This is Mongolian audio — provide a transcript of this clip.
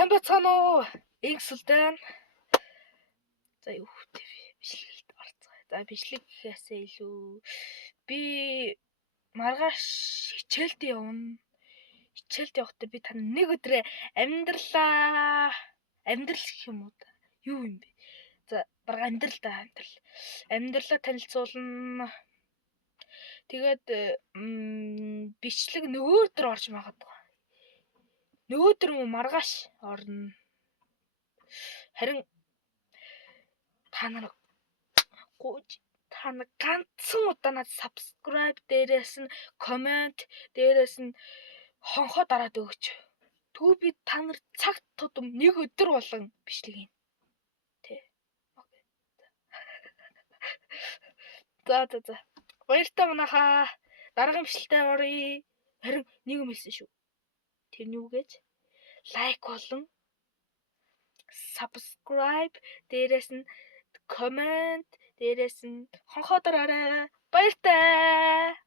Сайн бацгаана уу? Инксултан. За юу хөтэй бичлэгэлд орцгоо. За бичлэг гэхээсээ илүү би маргааш хичээлд явна. Хичээлд явахдаа би тань нэг өдрөө амьдрал гэх юм уу? Юу юм бэ? За барга амьдралаа танилцуулна. Тэгээд бичлэг нөгөө өдөр орж магадгүй. Нөгөө өдөр маргааш орно. Харин та нар ганцхан удаа надад subscribe дээрээс нь comment дээрээс нь хонхоо дараад өгөөч. Тэгвэл би та нар цагт тутам нэг өдөр болгон бичлэг хийн. Тэ. Окей. За. Баяртай манайхаа. Дараагийн бичлэгтээ оръё. Харин нэг юм хэлсэн шүү. Тэр нь юу гэж? Лайк болон subscribe дээрээс нь comment дээрээс нь хонхоо дараарай. Баяртай.